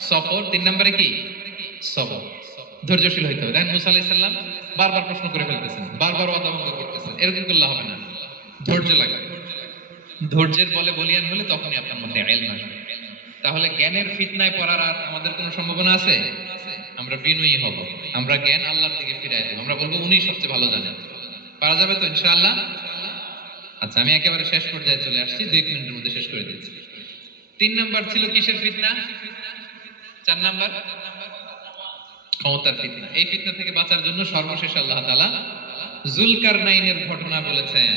সফর, 3 নম্বরে কি সবর, ধৈর্যশীল হইতে হবে। দেখেন মুসা আলাইহিস সালাম বারবার প্রশ্ন করে ফেলতেছেন, বারবার ওয়াদা ভঙ্গ করতেছেন, এরকম করলে হবে না, ধৈর্য লাগবে। ধৈর্যের বলে বলিয়ান হলে তখনই আপনার মধ্যে ইলম আসবে। তাহলে জ্ঞানের ফিতনায় পড়ার আর আমাদের কোনো সম্ভাবনা আছে? আমরা বিনয়ী হব, আমরা জ্ঞান আল্লাহর দিকে ফিরাই দেব, আমরা বলবো উনি সবচেয়ে ভালো জানেন। পারা যাবে তো ইনশাআল্লাহ? আচ্ছা, আমি একেবারে শেষ পর্যায়ে চলে আসছি, 2 মিনিটের মধ্যে শেষ করে দিচ্ছি। 3 নাম্বার ছিল কিসের ফিতনা? 4 নাম্বার ক্ষমতার ফিতনা। এই ফিতনা থেকে বাঁচার জন্য সর্বশেষ আল্লাহ তাআলা যুলকারনাইনের ঘটনা বলেছেন।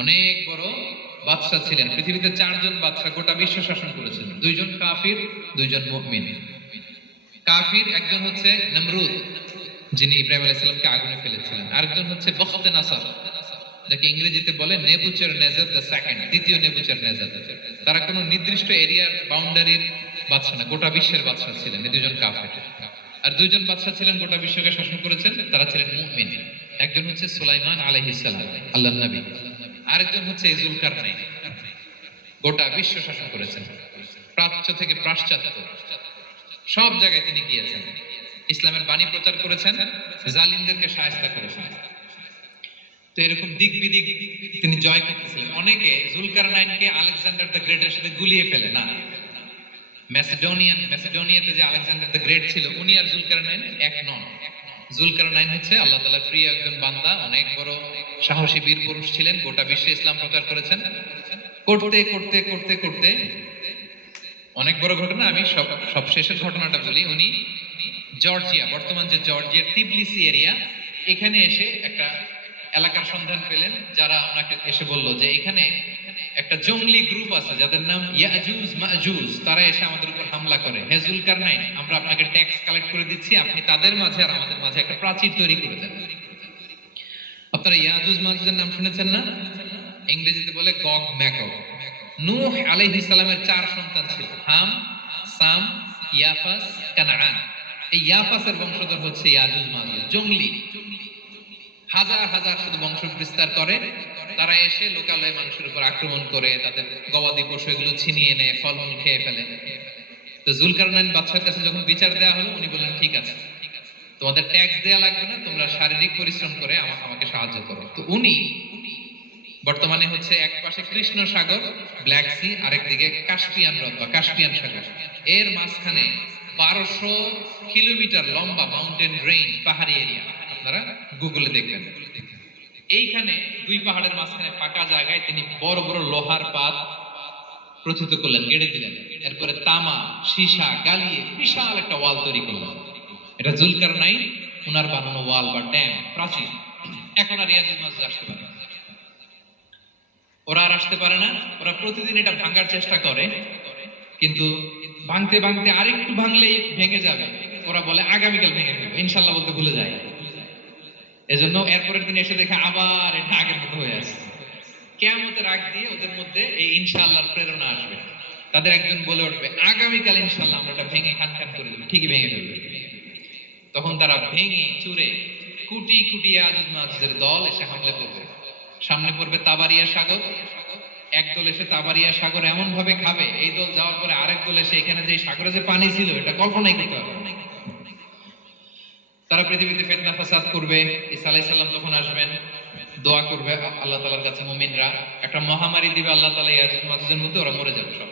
অনেক বড় বাদশা ছিলেন, পৃথিবীতে 4 জন বাদশা গোটা বিশ্ব শাসন করেছেন, 2 জন কাফির, 2 জন মুমিন। কাফির একজন হচ্ছে নমরুদ, যিনি ইব্রাহিম আলাইহিস সালামকে আগুনে ফেলেছিলেন, আরেকজন হচ্ছে বখতে নাসার, যাকে ইংরেজিতে বলে নেবুচারনেজার দ্য সেকেন্ড, দ্বিতীয় নেবুচারনেজার। তারা কোনো নির্দিষ্ট এরিয়ার বাউন্ডারির বাদশা না, গোটা বিশ্বের বাদশা ছিলেন এই 2 জন কাফির। আর 2 জন বাদশা ছিলেন গোটা বিশ্বকে শাসন করেছেন, তারা ছিলেন মুমিন। একজন হচ্ছে সুলাইমান আলাইহিস সালাম, আল্লাহর নবী, আরেকজন হচ্ছে যুলকারনাইন, গোটা বিশ্ব শাসন করেছেন, প্রাচ্য থেকে পাশ্চাত্য সব জায়গায় তিনি গিয়েছেন, ইসলামের বাণী প্রচার করেছেন, জালিমদেরকে শায়েস্তা করেছেন। তো এরকম দিক বিদিক তিনি জয় করতেছিলেন। অনেকে যুলকারনাইনকে আলেকজান্ডার দ্য গ্রেটের সাথে গুলিয়ে ফেলে না। ম্যাসিডোনিয়াতে যে আলেকজান্ডার দ্য গ্রেট ছিল, উনি আর যুলকারনাইন এক নন। যুলকারনাইন হচ্ছে আল্লাহ তাআলার প্রিয় একজন বান্দা, অনেক বড় সাহসী বীর পুরুষ ছিলেন, গোটা বিশ্বে ইসলাম প্রচার করেছেন। করতে করতে করতে করতে অনেক বড় ঘটনা, আমি সব শেষের ঘটনাটা বলি। উনি জর্জিয়া, বর্তমান যে জর্জিয়ার তিবলিসি এরিয়া, এখানে এসে একটা এলাকার সন্ধান পেলেন, যারা ওনাকে এসে বলল যে এখানে একটা জঙ্গলি গ্রুপ আছে যাদের নাম ইয়াজুজ মাজুজ, তারা এসে আমাদের উপর হামলা করে। হে যুলকারনাইন, আমরা আপনাকে ট্যাক্স কালেক্ট করে দিচ্ছি, আপনি তাদের মাঝে আর আমাদের মাঝে একটা প্রাচীর তৈরি করে দেন। আপনারা ইয়াজুজ মাজুজের নাম শুনেছেন না? ইংরেজিতে বলে গগ ম্যাগগ। নূহ আলাইহিস সালামের 4 সন্তান ছিল, হাম, সাম, ইয়াফাস, কানাআন। এই ইয়াফাসের বংশধর হচ্ছে ইয়াজুজ মাজুজ, জঙ্গলি, হাজার হাজার শুধু বংশ বিস্তার করে। তারা এসে লোকালয়ে মানুষের উপর আক্রমণ করে, তাদের গবাদি পশু এগুলো ছিনিয়ে নেয়, ফলমূল খেয়ে ফেলে। তো যুলকারনাইন বাদশার কাছে যখন বিচার দেওয়া হলো, উনি বললেন ঠিক আছে, তোমাদের ট্যাক্স দেয়া লাগবে না, তোমরা শারীরিক পরিশ্রম করে আমাকে সাহায্য করো। তো উনি বর্তমানে হচ্ছে এক পাশে কৃষ্ণ সাগর, ব্ল্যাক সি, আরেকদিকে কাস্পিয়ান হ্রদ বা কাস্পিয়ান সাগর, এর মাঝখানে 1200 কিলোমিটার লম্বা মাউন্টেন রেঞ্জ, পাহাড়ি এরিয়া, আপনারা গুগলে দেখবেন। এইখানে 2 পাহাড়ের মাঝখানে ফাঁকা জায়গায় তিনি বড় বড় লোহার পাত প্রথিত করলেন, গেড়ে দিলেন। এরপরে তামা, সীসা গালিয়ে বিশাল একটা ওয়াল তৈরি করলেন। এটা যুলকারনাইন ওনার বানানো ওয়াল বা ড্যাম, প্রাচীর। এখন আর ইয়াজুজ মাজুজ আসতে পারে না, ওরা আর আসতে পারে না। ওরা প্রতিদিন এটা ভাঙার চেষ্টা করে, কিন্তু ভাঙতে ভাঙতে আরেকটু ভাঙলেই ভেঙে যাবে। ওরা বলে আগামীকাল ভেঙে ফেলবে, ইনশাল্লাহ বলতে ভুলে যায়। এজন্য এরপরের দিন এসে দেখে আবার এটা আগের মতো হয়ে আসছে। কিয়ামতের আগ দিয়ে ওদের মধ্যে এই ইনশাআল্লাহর প্রেরণা আসবে। তাদের একজন বলে উঠবে, আগামীকাল ইনশাআল্লাহ আমরা এটা ভেঙে খান খান করে দেব, ঠিকই ভেঙে ফেলবে। তখন তারা ভেঙে চুরে কুটি কুটি ইয়াজুজ মাজুজের দল এসে হামলে পড়বে। সামনে পড়বে তাবারিয়া সাগর, একদল এসে তাবারিয়া সাগর এমন ভাবে খাবে, এই দল যাওয়ার পরে আরেক দল এসে এখানে যে সাগরে যে পানি ছিল এটা কল্পনাই করতে পারবে না। তারা পৃথিবীতে ফিতনা ফাসাদ করবে। ঈসা আলাইহিস সালাম তখন আসবেন, দোয়া করবে আল্লাহ তাআলার কাছে মুমিনরা, একটা মহামারী দিবে আল্লাহ তাআলা ইয়াজুজ মাজুজের মধ্যে, ওরা মরে যাবে সব।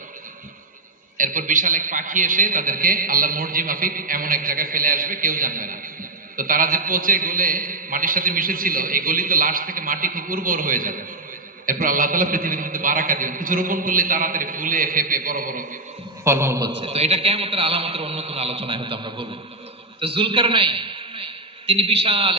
এরপর বিশাল এক পাখি এসে তাদেরকে আল্লাহর মর্জি মাফিক এমন এক জায়গায় ফেলে আসবে, কেউ জানবে না। তো তারা যে পচে গলে মাটির সাথে মিশেছিল, এই গলিত লাশ থেকে মাটি খুব উর্বর হয়ে যাবে। এরপর আল্লাহ তাআলা পৃথিবীর মধ্যে বারাকা দিবেন, কিছু রোপণ করলে তাড়াতাড়ি ফুলে ফেপে বড় বড় ফলমূল হচ্ছে। তো এটা কিয়ামতের আলামতের অন্য কোন আলোচনায় হয়তো আমরা বলবো। তো যুলকারনাইন তিনি বিশাল